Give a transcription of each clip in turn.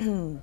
Good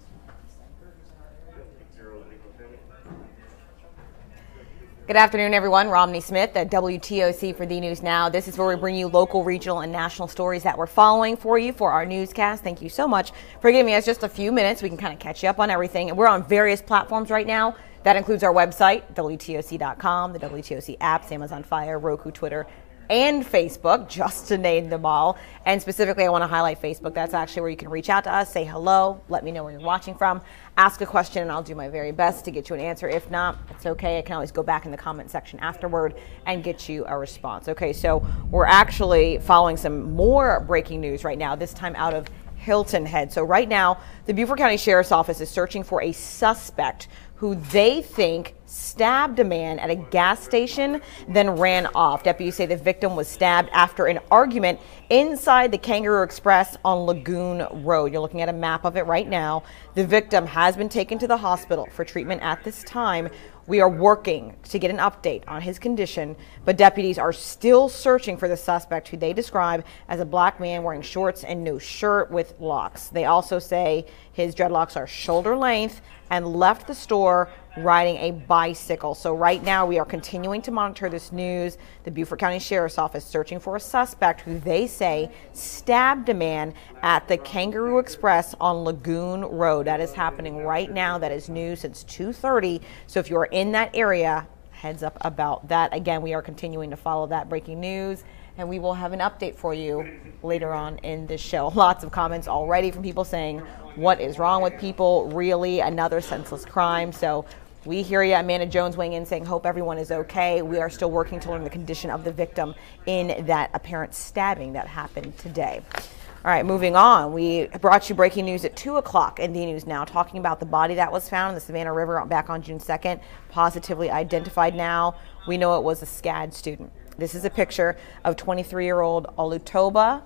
afternoon, everyone. Romney Smith at WTOC for the News Now. This is where we bring you local, regional, and national stories that we're following for you for our newscast. Thank you so much for giving us just a few minutes. We can kind of catch you up on everything. And we're on various platforms right now. That includes our website, WTOC.com, the WTOC app, Amazon Fire, Roku, Twitter, and Facebook, just to name them all. And specifically, I want to highlight Facebook. That's actually where you can reach out to us, say hello, let me know where you're watching from, ask a question, and I'll do my very best to get you an answer. If not, it's okay. I can always go back in the comment section afterward and get you a response. Okay, so we're actually following some more breaking news right now, this time out of Hilton Head. So right now, the Beaufort County Sheriff's Office is searching for a suspect who they think stabbed a man at a gas station, then ran off. Deputies say the victim was stabbed after an argument inside the Kangaroo Express on Lagoon Road. You're looking at a map of it right now. The victim has been taken to the hospital for treatment at this time. We are working to get an update on his condition, but deputies are still searching for the suspect, who they describe as a black man wearing shorts and no shirt with locks. They also say his dreadlocks are shoulder length and left the store riding a bicycle. So right now we are continuing to monitor this news. The Beaufort County Sheriff's Office searching for a suspect who they say stabbed a man at the Kangaroo Express on Lagoon Road. That is happening right now. That is news since 2:30. So if you're in that area, heads up about that. Again, we are continuing to follow that breaking news, and we will have an update for you later on in this show. Lots of comments already from people saying, what is wrong with people? Really, another senseless crime. So we hear you. Amanda Jones weighing in saying, hope everyone is okay. We are still working to learn the condition of the victim in that apparent stabbing that happened today. All right, moving on. We brought you breaking news at 2 o'clock in the News Now, talking about the body that was found in the Savannah River back on June 2nd, positively identified now. We know it was a SCAD student. This is a picture of 23-year-old Olutoba,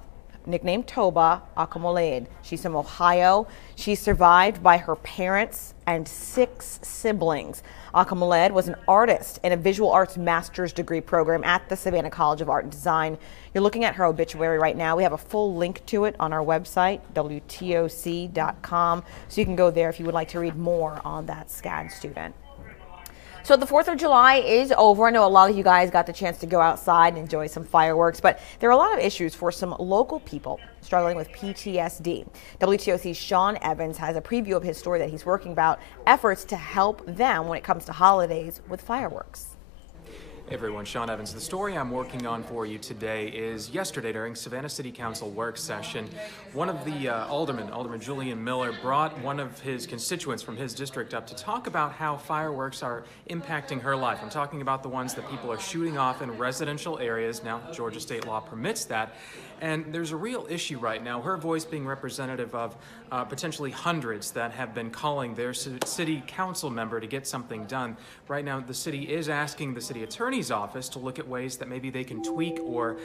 nicknamed Toba Akamolade. She's from Ohio. She's survived by her parents and 6 siblings. Akamolade was an artist in a visual arts master's degree program at the Savannah College of Art and Design. You're looking at her obituary right now. We have a full link to it on our website, WTOC.com, so you can go there if you would like to read more on that SCAD student. So the 4th of July is over. I know a lot of you guys got the chance to go outside and enjoy some fireworks, but there are a lot of issues for some local people struggling with PTSD. WTOC's Sean Evans has a preview of his story that he's working about, efforts to help them when it comes to holidays with fireworks. Hey everyone, Sean Evans. The story I'm working on for you today is yesterday during Savannah City Council work session, one of the Alderman Julian Miller, brought one of his constituents from his district up to talk about how fireworks are impacting her life. I'm talking about the ones that people are shooting off in residential areas. Now, Georgia state law permits that. And there's a real issue right now, her voice being representative of potentially hundreds that have been calling their city council member to get something done. Right now, the city is asking the city attorney's office to look at ways that maybe they can tweak or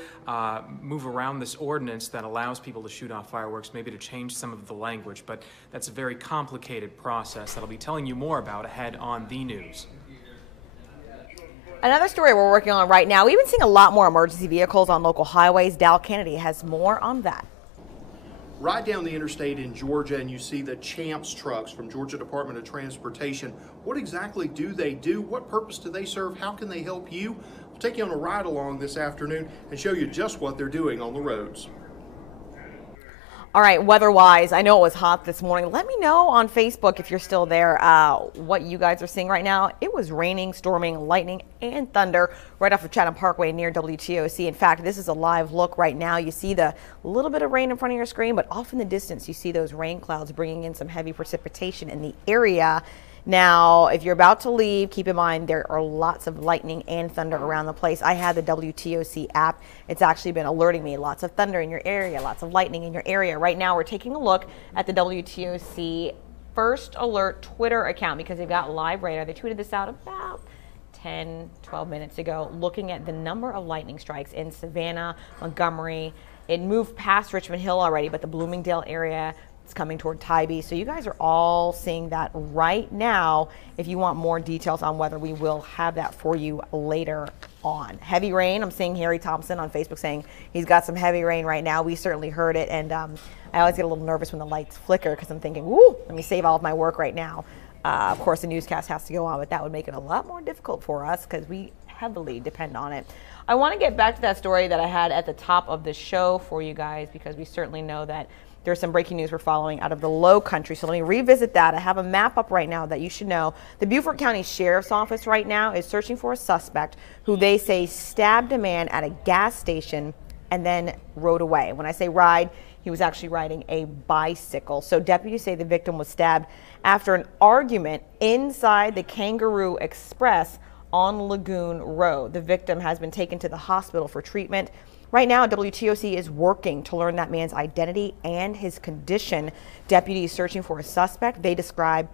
move around this ordinance that allows people to shoot off fireworks, maybe to change some of the language. But that's a very complicated process that I'll be telling you more about ahead on The News. Another story we're working on right now, we've been seeing a lot more emergency vehicles on local highways. Dal Kennedy has more on that. Ride down the interstate in Georgia and you see the CHAMPS trucks from Georgia Department of Transportation. What exactly do they do? What purpose do they serve? How can they help you? We'll take you on a ride along this afternoon and show you just what they're doing on the roads. All right, weather-wise, I know it was hot this morning. Let me know on Facebook if you're still there what you guys are seeing right now. It was raining, storming, lightning, and thunder right off of Chatham Parkway near WTOC. In fact, this is a live look right now. You see the little bit of rain in front of your screen, but off in the distance, you see those rain clouds bringing in some heavy precipitation in the area. Now, if you're about to leave, keep in mind there are lots of lightning and thunder around the place. I had the WTOC app. It's actually been alerting me. Lots of thunder in your area, lots of lightning in your area. Right now, we're taking a look at the WTOC First Alert Twitter account because they've got live radar. They tweeted this out about 10, 12 minutes ago, looking at the number of lightning strikes in Savannah, Montgomery. It moved past Richmond Hill already, but the Bloomingdale area, it's coming toward Tybee. So you guys are all seeing that right now. If you want more details on weather, we will have that for you later on. Heavy rain. I'm seeing Harry Thompson on Facebook saying he's got some heavy rain right now. We certainly heard it, and I always get a little nervous when the lights flicker because I'm thinking, woo, let me save all of my work right now. Of course, the newscast has to go on, but that would make it a lot more difficult for us because we heavily depend on it. I want to get back to that story that I had at the top of the show for you guys, because we certainly know that there's some breaking news we're following out of the Low Country. So let me revisit that. I have a map up right now that you should know. The Beaufort County Sheriff's Office right now is searching for a suspect who they say stabbed a man at a gas station and then rode away. When I say ride, he was actually riding a bicycle. So deputies say the victim was stabbed after an argument inside the Kangaroo Express on Lagoon Road. The victim has been taken to the hospital for treatment. Right now, WTOC is working to learn that man's identity and his condition. Deputies searching for a suspect they describe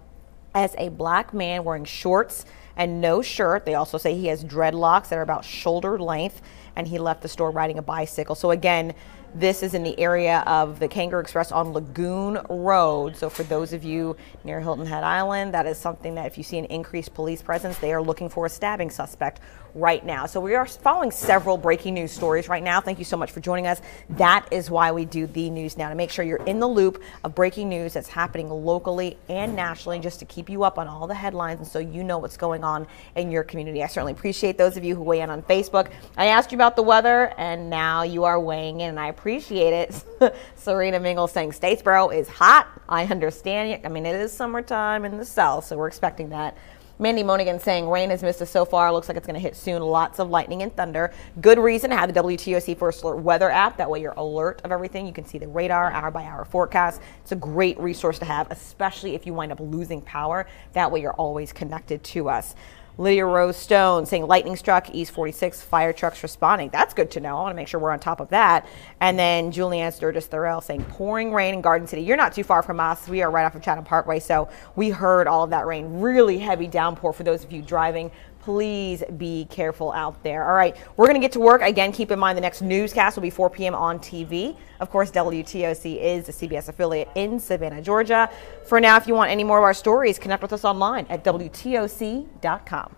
as a black man wearing shorts and no shirt. They also say he has dreadlocks that are about shoulder length, and he left the store riding a bicycle. So again, this is in the area of the Kangaroo Express on Lagoon Road. So for those of you near Hilton Head Island, that is something that if you see an increased police presence, they are looking for a stabbing suspect right now. So we are following several breaking news stories right now. Thank you so much for joining us. That is why we do the News Now, to make sure you're in the loop of breaking news that's happening locally and nationally, just to keep you up on all the headlines and so you know what's going on in your community. I certainly appreciate those of you who weigh in on Facebook. I asked you about the weather, and now you are weighing in, and I appreciate it. Serena Mingle saying Statesboro is hot. I understand it. I mean, it is summertime in the South, so we're expecting that. Mandy Monigan saying rain has missed us so far. Looks like it's going to hit soon. Lots of lightning and thunder. Good reason to have the WTOC First Alert weather app. That way you're alert of everything. You can see the radar, hour-by-hour forecast. It's a great resource to have, especially if you wind up losing power. That way you're always connected to us. Lydia Rose Stone saying lightning struck East 46, fire trucks responding. That's good to know. I want to make sure we're on top of that. And then Julianne Sturgis Thorell saying pouring rain in Garden City. You're not too far from us. We are right off of Chatham Parkway, so we heard all of that rain. Really heavy downpour for those of you driving. Please be careful out there. All right, we're going to get to work. Again, keep in mind the next newscast will be 4 p.m. on TV. Of course, WTOC is the CBS affiliate in Savannah, Georgia. For now, if you want any more of our stories, connect with us online at WTOC.com.